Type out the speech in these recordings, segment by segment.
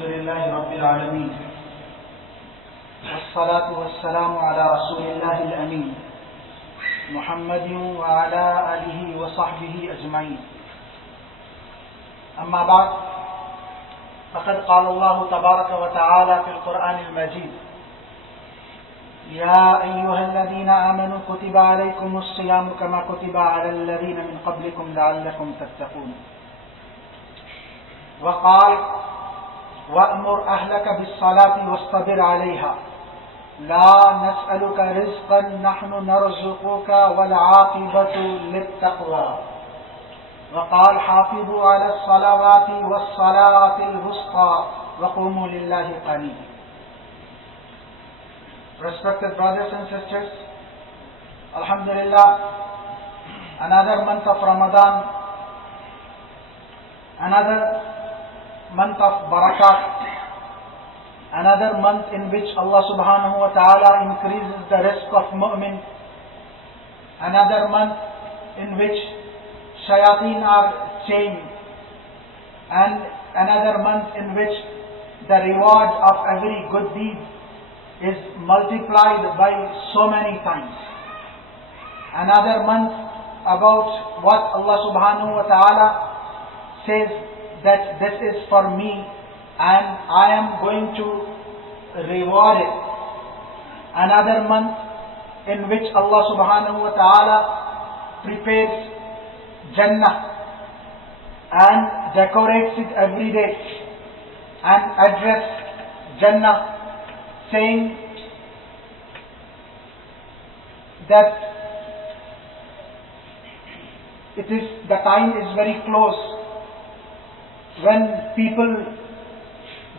الحمد لله رب العالمين والصلاة والسلام على رسول الله الأمين محمد وعلى آله وصحبه أجمعين. أما بعد، فقد قال الله تبارك وتعالى في القرآن المجيد: يا أيها الذين آمنوا كتب عليكم الصيام كما كتب على الذين من قبلكم لعلكم تتقون. وقال: وأمر أهلك بالصلاة واصطبر عليها لا نسألك رزقا نحن نرزقك والعاقبة للتقوى. وقال: حافظوا على الصلوات والصلاة الوسطى وقوموا لله قانتين. Respected brothers and sisters, Alhamdulillah, another month of Ramadan, another month of barakat, another month in which Allah subhanahu wa ta'ala increases the rizq of mu'min, another month in which shayateen are chained, and another month in which the reward of every good deed is multiplied by so many times. Another month about what Allah subhanahu wa ta'ala says that this is for me and I am going to reward it. Another month in which Allah subhanahu wa ta'ala prepares Jannah and decorates it every day and address Jannah saying that the time is very close when people,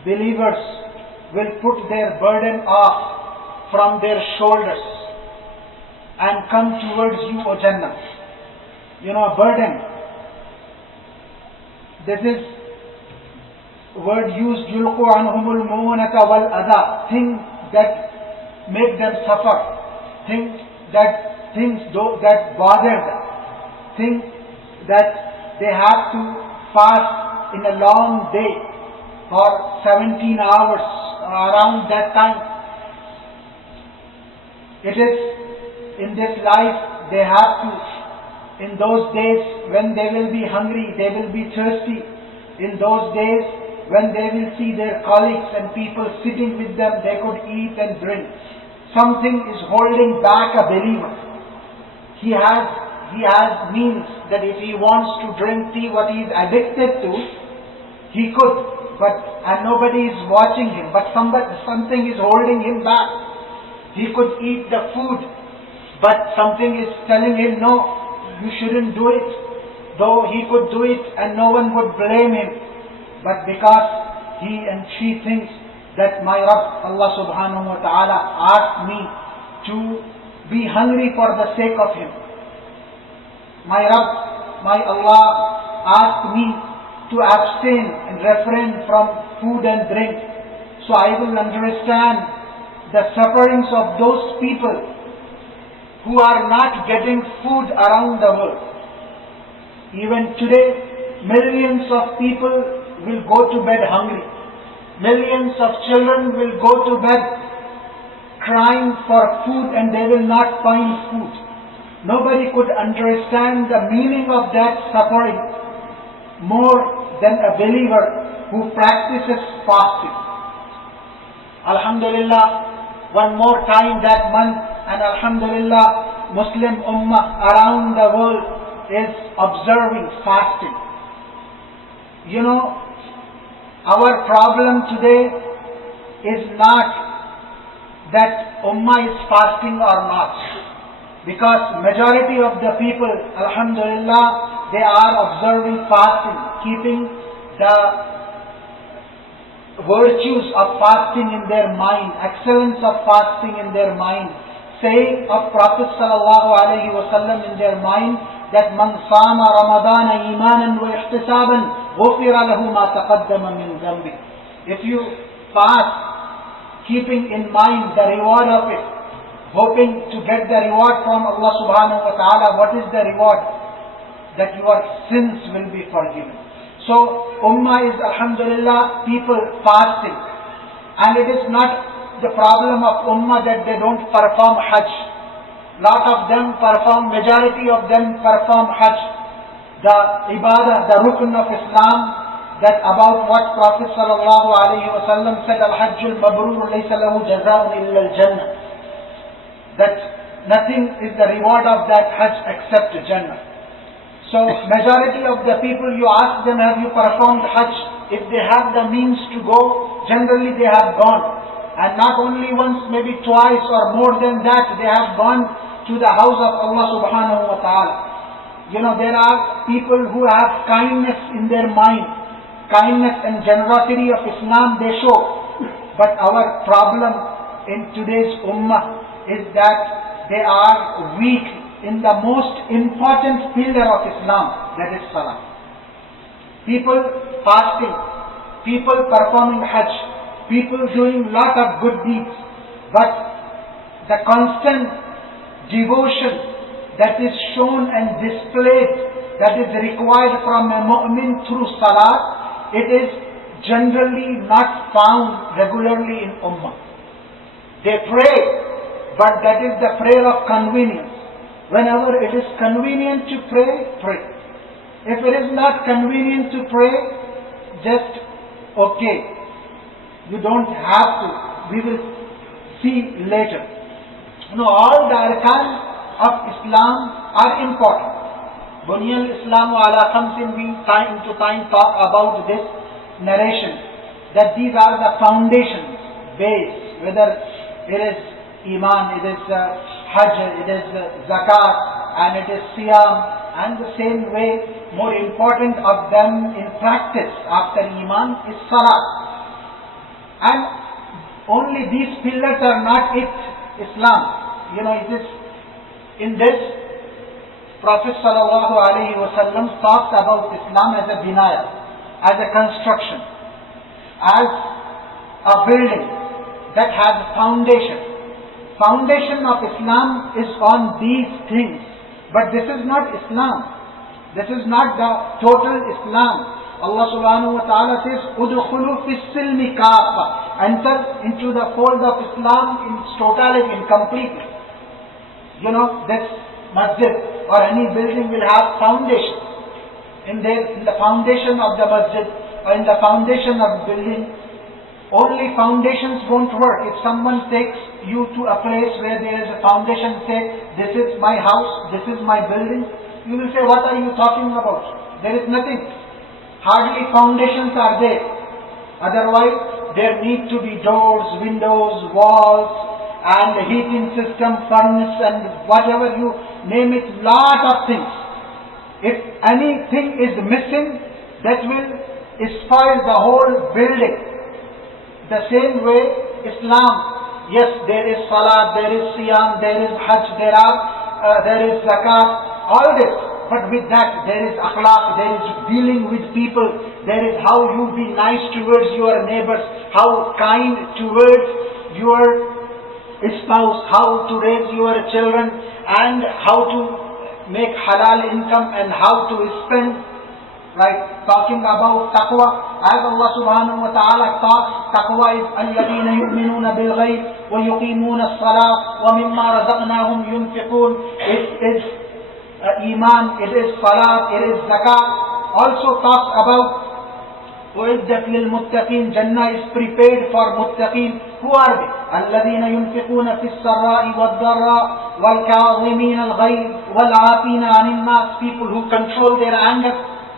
believers, will put their burden off from their shoulders and come towards you, O Jannah. You know, a burden. This is word used, yulqu anhumul mu'unata wal adha, things that make them suffer, things that bother them, things that they have to fast in a long day for 17 hours, around that time. It is in this life they have to, in those days when they will be hungry, they will be thirsty, in those days when they will see their colleagues and people sitting with them, they could eat and drink. Something is holding back a believer. He has means that if he wants to drink tea, what he is addicted to, he could, and nobody is watching him, but something is holding him back. He could eat the food, but something is telling him, no, you shouldn't do it. Though he could do it and no one would blame him. But because he and she thinks that my Rabb, Allah subhanahu wa ta'ala, asked me to be hungry for the sake of Him. My Rabb, my Allah, asked me to abstain and refrain from food and drink. So I will understand the sufferings of those people who are not getting food around the world. Even today, millions of people will go to bed hungry. Millions of children will go to bed crying for food and they will not find food. Nobody could understand the meaning of that suffering more than a believer who practices fasting. Alhamdulillah, one more time that month, and Alhamdulillah, Muslim Ummah around the world is observing fasting. You know, our problem today is not that Ummah is fasting or not, because majority of the people, Alhamdulillah, they are observing fasting, keeping the virtues of fasting in their mind, excellence of fasting in their mind, saying of Prophet sallallahu alaihi wasallam in their mind that man sama Ramadana imanan wa ihtisaban ghufira lahu ma taqaddama min dhanbi. If you fast keeping in mind the reward of it, hoping to get the reward from Allah subhanahu wa ta'ala, what is the reward? That your sins will be forgiven. So Ummah is, alhamdulillah, people fasting. And it is not the problem of Ummah that they don't perform Hajj. Lot of them perform, majority of them perform Hajj. The ibadah, the rukn of Islam, that about what Prophet sallallahu alaihi wasallam said, al-hajjul mabrur laysa lahu jazaa'un illa al-jannah. That nothing is the reward of that Hajj except Jannah. So majority of the people, you ask them, have you performed Hajj? If they have the means to go, generally they have gone. And not only once, maybe twice or more than that, they have gone to the house of Allah subhanahu wa ta'ala. There are people who have kindness in their mind, kindness and generosity of Islam they show. But our problem in today's ummah is that they are weak in the most important pillar of Islam, that is Salah. People fasting, people performing Hajj, people doing lot of good deeds, but the constant devotion that is shown and displayed, that is required from a mu'min through Salah, it is generally not found regularly in Ummah. They pray, but that is the prayer of convenience. Whenever it is convenient to pray, pray. If it is not convenient to pray, just okay. You don't have to. We will see later. All the arkan of Islam are important. Bunyan al-Islamu ala khamsin, we time to time talk about this narration, that these are the foundations, base, whether it is Iman, it is Hajj, it is Zakat, and it is Siyam, and the same way, more important of them in practice after Iman is Salah. And only these pillars are not it, Islam. It is in this, Prophet sallallahu alaihi wasallam talks about Islam as a binaya, as a construction, as a building that has a foundation. Foundation of Islam is on these things, but this is not Islam. This is not the total Islam. Allah subhanahu wa ta'ala says, "Udkhulu fis silmi kaffa." Enter into the fold of Islam in its totality, in completeness. This masjid or any building will have foundation. In the foundation of the masjid or in the foundation of building, only foundations won't work. If someone takes you to a place where there is a foundation, say, "This is my house, this is my building," you will say, "What are you talking about? There is nothing." Hardly foundations are there. Otherwise, there need to be doors, windows, walls, and the heating system, furnace, and whatever you name it, lot of things. If anything is missing, that will spoil the whole building. The same way, Islam, yes, there is Salah, there is Siyam, there is Hajj, there is Zakat, all this. But with that, there is akhlaq, there is dealing with people, there is how you be nice towards your neighbors, how kind towards your spouse, how to raise your children, and how to make halal income and how to spend. Right, talking about taqwa, as Allah subhanahu wa ta'ala talks, taqwa is الَّذِينَ يُؤْمِنُونَ بِالْغَيْبِ وَيُقِيمُونَ الصَّلَاةَ وَمِمَّا رَزَقْنَاهُمْ يُنْفِقُونَ. It is Iman, it is Salat, it is Zakat. Also talks about وَإِدَّتْ لِلْمُتَّقِينَ. Jannah is prepared for muttaqeen. Who are they? الَّذِينَ يُنْفِقُونَ فِي السَّرَّاءِ وَالضَّرَّاءِ وَالْكَاظِمِينَ الْغَيْظَ وَالْعَافِينَ عَنِ النَّاسِ. People who control their anger.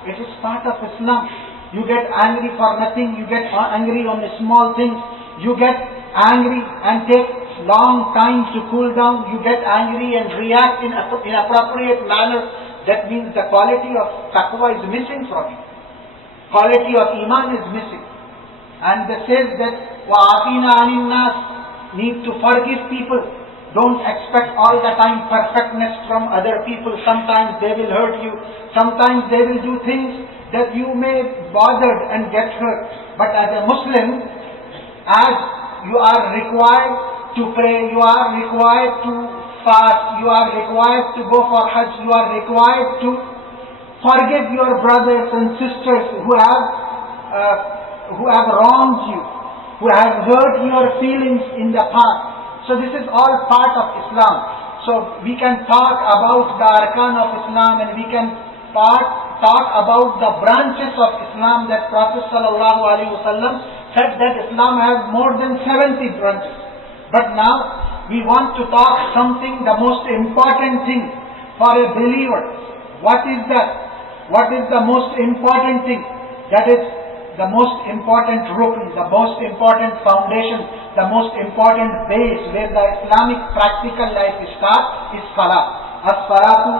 It is part of Islam. You get angry for nothing. You get angry on the small things. You get angry and take long time to cool down. You get angry and react in appropriate manner. That means the quality of taqwa is missing from you. Quality of iman is missing. And they says that وَعَافِينَ عَنِ النَّاسِ, need to forgive people. Don't expect all the time perfectness from other people. Sometimes they will hurt you. Sometimes they will do things that you may bothered and get hurt. But as a Muslim, as you are required to pray, you are required to fast, you are required to go for Hajj, you are required to Forgive your brothers and sisters who have wronged you, who have hurt your feelings in the past. So this is all part of Islam. So we can talk about the arkan of Islam, and we can talk about the branches of Islam that Prophet sallallahu alaihi wasallam said that Islam has more than 70 branches. But now we want to talk something, the most important thing for a believer. What is that? What is the most important thing? That is the most important rukn, the most important foundation, the most important base where the Islamic practical life starts is salah. As-salatu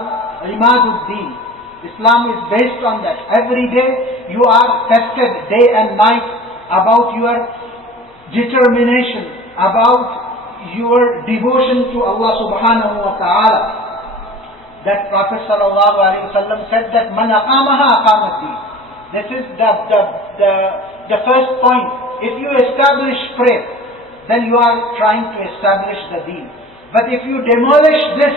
imaduddin. Islam is based on that. Every day you are tested, day and night, about your determination, about your devotion to Allah subhanahu wa ta'ala. That Prophet sallallahu alaihi wasallam said that man aqamaha aqamat-din. This is the first point. If you establish prayer, then you are trying to establish the deen. But if you demolish this,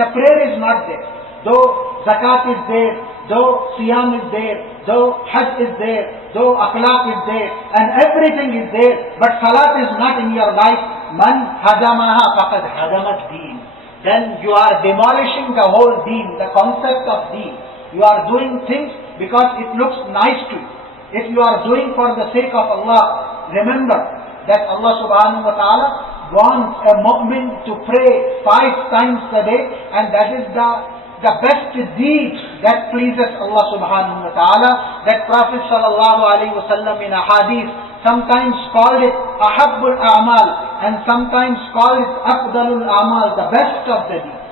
the prayer is not there. Though zakat is there, though siyam is there, though hajj is there, though akhlaq is there, and everything is there, but salat is not in your life, man hadamaha faqad hadamat deen. Then you are demolishing the whole deen, the concept of deen. You are doing things because it looks nice to you. If you are doing for the sake of Allah, remember that Allah subhanahu wa ta'ala wants a mu'min to pray 5 times a day, and that is the best deed that pleases Allah subhanahu wa ta'ala. That Prophet sallallahu alaihi wasallam in a hadith sometimes called it ahabbul a'mal, and sometimes called it afdalul a'mal, the best of the deeds.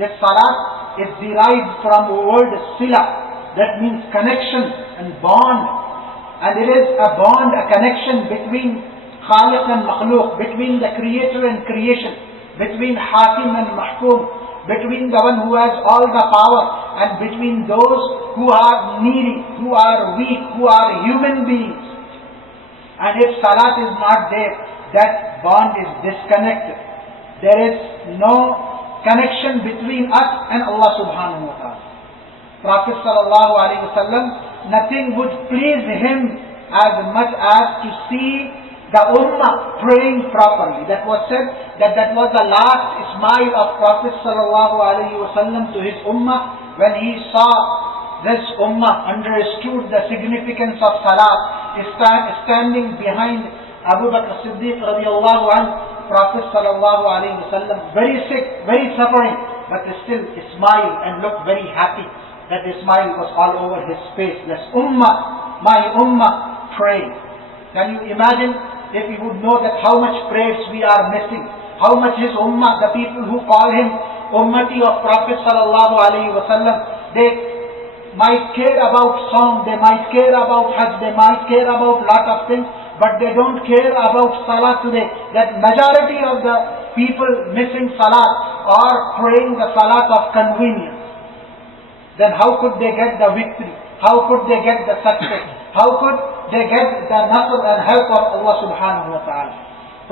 That salat is derived from the word sila, that means connection and bond. And it is a bond, a connection between khaliq and makhluq, between the creator and creation, between hakim and mahkum, between the one who has all the power and between those who are needy, who are weak, who are human beings. And if salat is not there, that bond is disconnected. There is no connection between us and Allah subhanahu wa ta'ala. Prophet sallallahu alaihi wasallam, nothing would please him as much as to see the ummah praying properly. That was said that was the last smile of Prophet sallallahu alaihi wasallam to his ummah, when he saw this ummah understood the significance of salat, standing behind Abu Bakr Siddiq radiallahu anhu. Prophet sallallahu alaihi wasallam, very sick, very suffering, but still smiled and looked very happy. That smile was all over his face. This ummah, my ummah, praying. Can you imagine if we would know that how much prayers we are missing? How much his ummah, the people who call him ummati of Prophet sallallahu alaihi wasallam, they might care about song, they might care about hajj, they might care about lot of things, but they don't care about salah today. That majority of the people missing salat are praying the salat of convenience. Then how could they get the victory? How could they get the success? How could they get the nasr and help of Allah subhanahu wa ta'ala?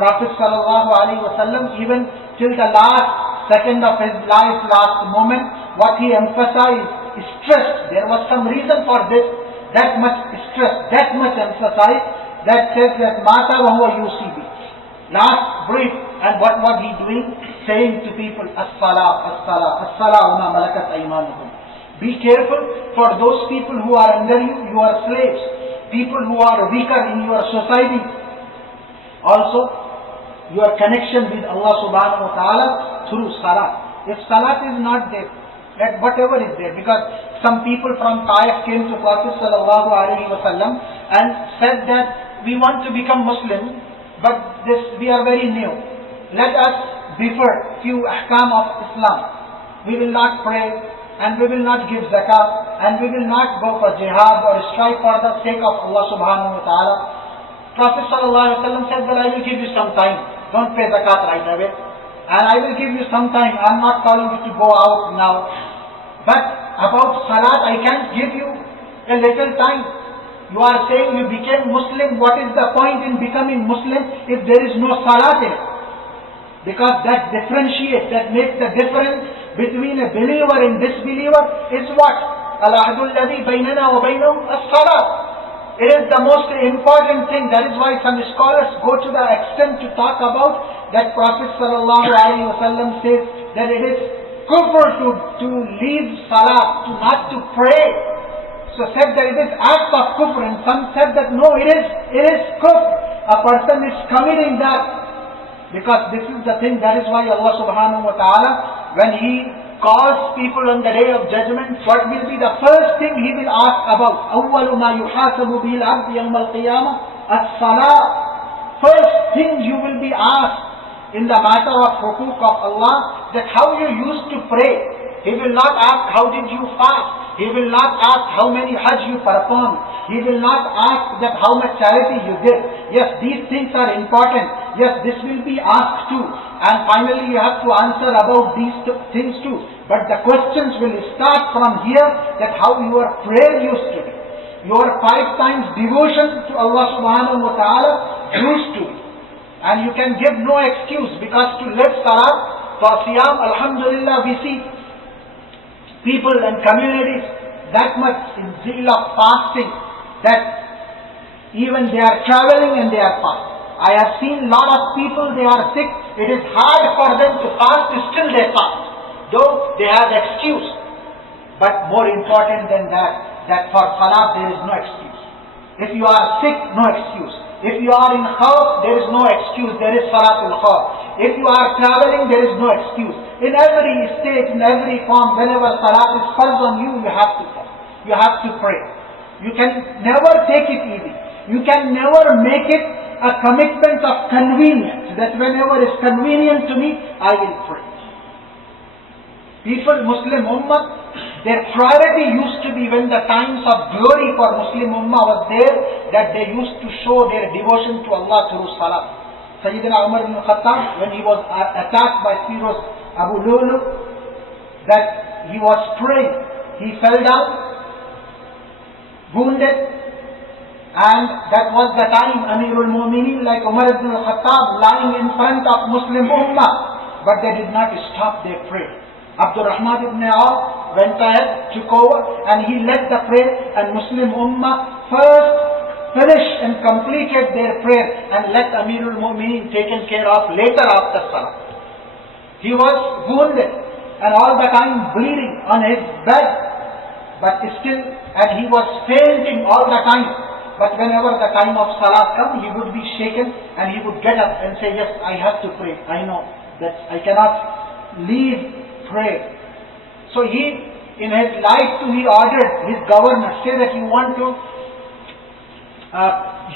Prophet sallallahu alaihi wasallam, even till the last second of his life, last moment, what he emphasized is stress. There was some reason for this, that much stress, that much emphasis, that says that mata wa huwa yusibi. Last brief, and what was he doing? Saying to people, as-salah, as-salah, as-salah wa ma malakat aymanukum. Be careful for those people who are under you, you are slaves. People who are weaker in your society. Also, your connection with Allah subhanahu wa ta'ala through salat. If salat is not there, that whatever is there, because some people from Taif came to Prophet sallallahu alaihi wasallam and said that we want to become Muslim, but we are very new. Let us defer few ahkam of Islam. We will not pray, and we will not give zakat, and we will not go for jihad or strive for the sake of Allah subhanahu wa ta'ala. Prophet sallallahu alaihi wasallam said that I will give you some time. Don't pay zakat right away. And I will give you some time. I am not calling you to go out now. But about salat, I can't give you a little time. You are saying you became Muslim. What is the point in becoming Muslim if there is no salat in it? Because that differentiates, that makes the difference between a believer and disbeliever is what? al-ahdu alladhi baynana wa baynahum as-salat. It is the most important thing. That is why some scholars go to the extent to talk about that Prophet sallallahu alaihi wasallam says that it is kufr to leave salah, to not to pray. So said that it is act of kufr, and some said that no, it is kufr. A person is committing that, because this is the thing. That is why Allah subhanahu wa ta'ala, when He calls people on the day of judgment, what will be the first thing He will ask about? أَوَّلُ مَا يُحَاسَبُ بِهِ الْعَبْدُ يَوْمَ الْقِيَامَةِ الصَّلَاةِ. First thing you will be asked in the matter of hukuk of Allah, that how you used to pray. He will not ask how did you fast. He will not ask how many hajj you performed. He will not ask that how much charity you did. Yes, these things are important. Yes, this will be asked too. And finally you have to answer about these things too. But the questions will start from here, that how your prayer used to be. Your 5 times devotion to Allah subhanahu wa ta'ala used to be. And you can give no excuse, because to live salat for siyam, alhamdulillah, we see people and communities that much in zeal of fasting that even they are traveling and they are fasting. I have seen lot of people, they are sick, it is hard for them to fast, still they fast, though they have excuse. But more important than that for salat there is no excuse. If you are sick, no excuse. If you are in khawf, there is no excuse, there is salatul khawf. If you are traveling, there is no excuse. In every state, in every form, whenever salat is farz on you, you have to fast. You have to pray. You can never take it easy. You can never make it a commitment of convenience, that whenever is convenient to me, I will pray. People, Muslim Ummah, their priority used to be, when the times of glory for Muslim Ummah was there, that they used to show their devotion to Allah through salat. Sayyidina Umar ibn Khattab, when he was attacked by Firoz Abu Lulu, that he was praying, he fell down, wounded, and that was the time Amirul Mu'mineen like Umar ibn Khattab lying in front of Muslim Ummah, but they did not stop their prayer. Abdurrahman ibn Awf went ahead, took over, and he led the prayer, and Muslim Ummah first finished and completed their prayer and let Amirul Mu'mineen taken care of later after Salah. He was wounded and all the time bleeding on his bed, but still, and he was fainting all the time. But whenever the time of Salah come, he would be shaken and he would get up and say, yes, I have to pray. I know that I cannot leave prayer. So he, in his life too, he ordered his governor, say that you want to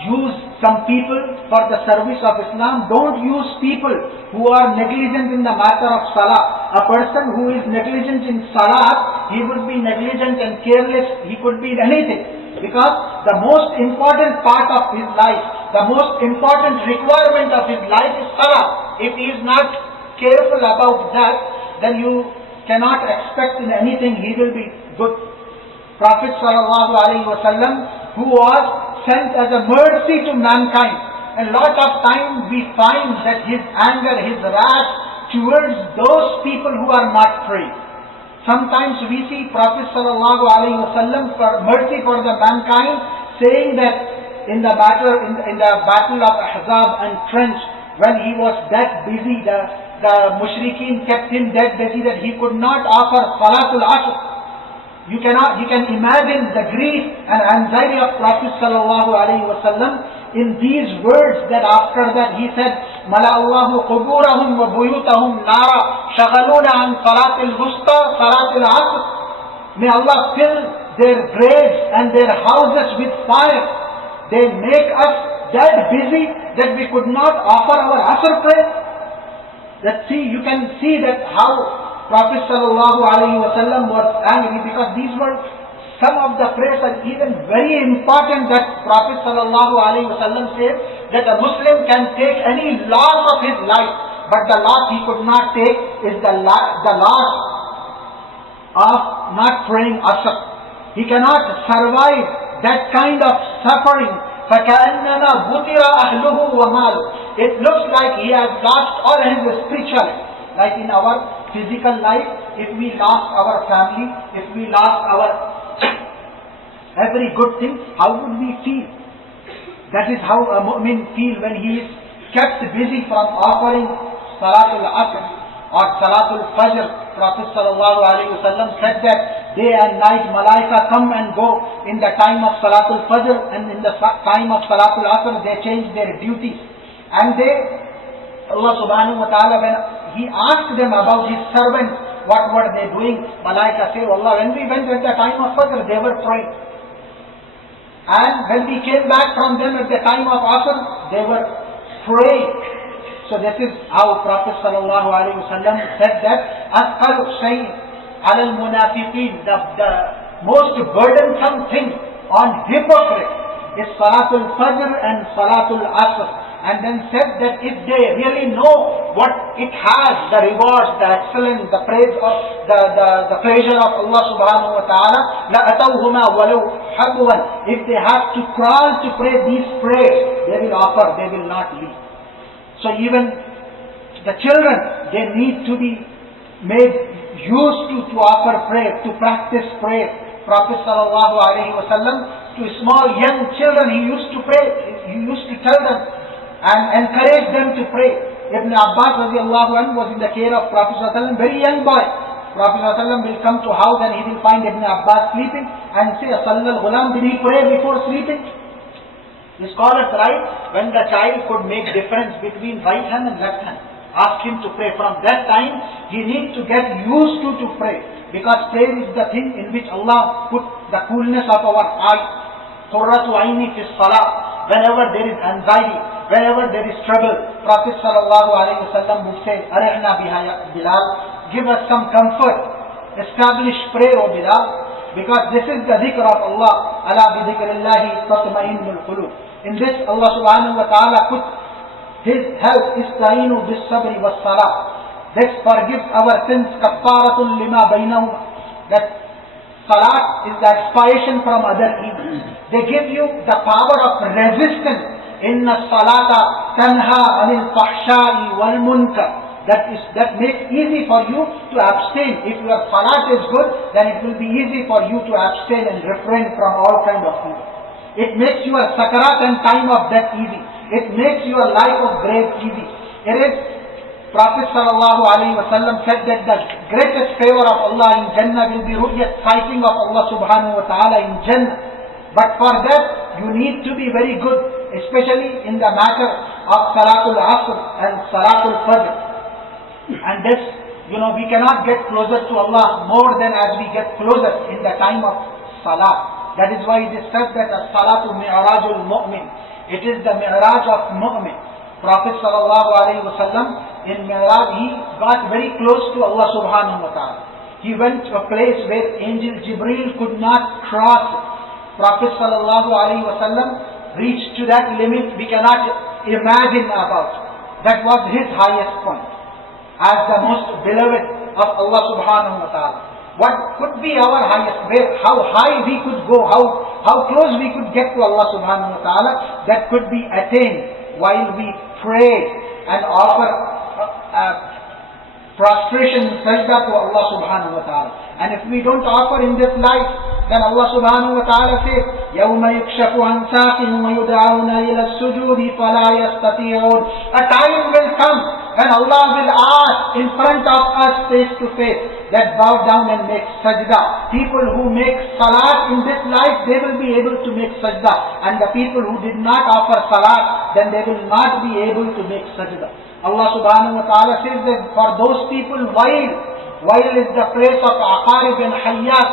use some people for the service of Islam. Don't use people who are negligent in the matter of Salah. A person who is negligent in Salah, he would be negligent and careless, he could be anything. Because the most important part of his life, the most important requirement of his life is Salah. If he is not careful about that, then you cannot expect in anything he will be good. Prophet sallallahu alaihi wasallam, who was sent as a mercy to mankind, and lot of time we find that his anger, his wrath towards those people who are not praying. Sometimes we see Prophet sallallahu alaihi wasallam for mercy for the mankind, saying that in the battle of Ahzab and Trench, when he was that busy, the mushrikeen kept him that busy that he could not offer Salatul Asr. You can imagine the grief and anxiety of Prophet sallallahu alaihi wasallam in these words, that after that he said, Mala Allahu quburahum wa buyutahum nara shaghaluna an salatil wusta salatil asr. May Allah fill their graves and their houses with fire. They make us that busy that we could not offer our asr prayer. That you can see that how Prophet sallallahu alaihi wasallam was angry, because these were some of the prayers are even very important, that Prophet sallallahu alaihi wasallam said that a Muslim can take any loss of his life, but the loss he could not take is the loss of not praying Asr. He cannot survive that kind of suffering. فَكَأَنَّمَا بُطِرَ أَهْلُهُ وَمَالُهُ. It looks like he has lost all his spirituality. Like in our physical life, if we lost our family, if we lost our every good thing, how would we feel? That is how a mu'min feels when he is kept busy from offering Salatul Asr or Salatul Fajr. Prophet sallallahu alaihi wasallam said that day and night malaika come and go in the time of Salatul Fajr, and in the time of Salatul Asr they change their duties. And Allah subhanahu wa ta'ala, when He asked them about His servants, what were they doing? Malaika say, Allah, when we went at the time of Fajr, they were praying. And when we came back from them at the time of Asr, they were praying. So this is how Prophet sallallahu alaihi wasallam said that asqal shay ala al-munafiqeen, the most burdensome thing on hypocrites is Salatul Fajr and Salatul Asr. And then said that if they really know what it has, the rewards, the excellence, the praise of the pleasure of Allah subhanahu wa ta'ala, la atawhuma walau habwan. If they have to crawl to pray these prayers, they will offer, they will not leave. So even the children, they need to be made used to offer prayer, to practice prayer. Prophet sallallahu alaihi wasallam, to small young children, he used to pray, he used to tell them and encourage them to pray. Ibn Abbas radiallahu anhu was in the care of Prophet sallallahu alaihi wasallam, very young boy. Prophet sallallahu alaihi wasallam will come to house and he will find Ibn Abbas sleeping and say, Sallal Ghulam, did he pray before sleeping? The scholars write, when the child could make difference between right hand and left hand, ask him to pray. From that time, he needs to get used to pray. Because prayer is the thing in which Allah put the coolness of our eyes. Qurratu aini fi salah. Whenever there is anxiety, whenever there is trouble, Prophet sallallahu alaihi wasallam would say, Arihna biha ya Bilal, give us some comfort, establish prayer, O Bilal, because this is the dhikr of Allah. Ala bi dhikrillahi tatma'innul qulub. In this, Allah subhanahu wa ta'ala put His help, istaeenu bis sabri was salah. This forgives our sins, kaffaratun lima bainahum. That salat is the expiation from other evils. They give you the power of resistance. Inna salata tanha anil fahsha'i wal munkar. That makes easy for you to abstain. If your salat is good, then it will be easy for you to abstain and refrain from all kind of evil. It makes your sakarat and time of death easy. It makes your life of grave easy. It is, Prophet sallallahu alaihi wasallam said that the greatest favor of Allah in Jannah will be ru'yat, sighting of Allah subhanahu wa ta'ala in Jannah. But for that, you need to be very good, especially in the matter of Salatul Asr and Salatul Fajr. And this, we cannot get closer to Allah more than as we get closer in the time of Salah. That is why it is said that As-Salatu Mi'rajul Mu'min. It is the Mi'raj of Mu'min. Prophet sallallahu alaihi wasallam, in Mi'raj, he got very close to Allah subhanahu wa ta'ala. He went to a place where Angel Jibreel could not cross. Prophet sallallahu alaihi wasallam reached to that limit we cannot imagine about. That was his highest point, as the most beloved of Allah subhanahu wa ta'ala. What could be our highest, how high we could go, how close we could get to Allah subhanahu wa ta'ala, that could be attained while we pray and offer prostration, sajda to Allah subhanahu wa ta'ala. And if we don't offer in this life, then Allah subhanahu wa ta'ala says, يَوْمَ يُكْشَفُ عَنْ سَاقٍ وَيُدْعَوْنَ إِلَى السُّجُودِ فَلَا يَسْتَطِيعُونَ. A time will come when Allah will ask in front of us face to face, that bow down and make sajda. People who make salat in this life, they will be able to make sajda. And the people who did not offer salat, then they will not be able to make sajda. Allah subhanahu wa ta'ala says that for those people, while is the place of aqarib and hayyat,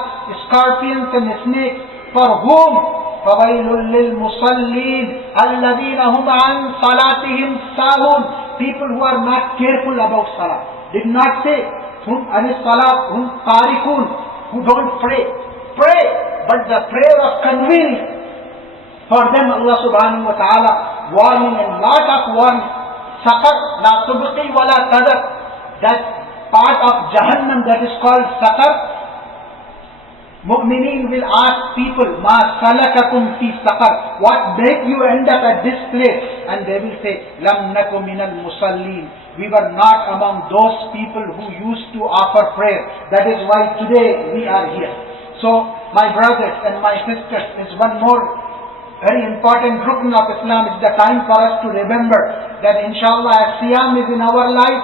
scorpions and snakes, for whom? فَوَيْلٌ لِلْمُصَلِّينَ الَّذِينَ هُمْ عَنْ صَلَاتِهِمْ سَاهُونَ. People who are not careful about salah. Did not say, hum anis salat, hum tarikun, who don't pray. Pray, but the prayer of convenience. For them Allah subhanahu wa ta'ala warning and lot of warning. Saqar, la tubqi wa la tadar. That part of Jahannam that is called Saqar. Mu'mineen will ask people, Ma salakakum fi saqar. What made you end up at this place? And they will say, Lam naku minal musallin. We were not among those people who used to offer prayer. That is why today we are here. So, my brothers and my sisters, is one more very important rukn of Islam. It's the time for us to remember that inshallah as Siyam is in our life,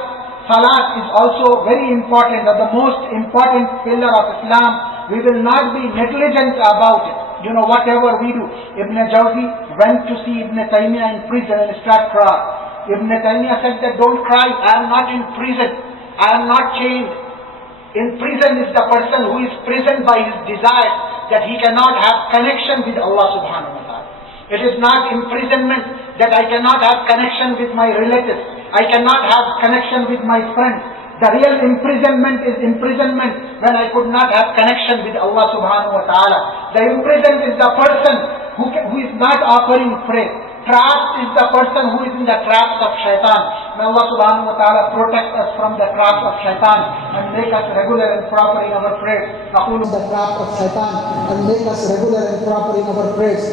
Salat is also very important, or the most important pillar of Islam. We will not be negligent about it. You know, whatever we do. Ibn Jawzi went to see Ibn Taymiyyah in prison and started crying. Ibn Taymiyyah said that don't cry, I am not in prison, I am not chained. In prison is the person who is prisoned by his desires, that he cannot have connection with Allah subhanahu wa ta'ala. It is not imprisonment that I cannot have connection with my relatives, I cannot have connection with my friends. The real imprisonment is imprisonment when I could not have connection with Allah subhanahu wa ta'ala. The imprisoned is the person who is not offering prayer. Trapped is the person who is in the traps of shaitan. May Allah subhanahu wa ta'ala protect us from the traps of shaitan and make us regular and proper in our prayers. The traps of shaitan and make us regular and proper in our prayers.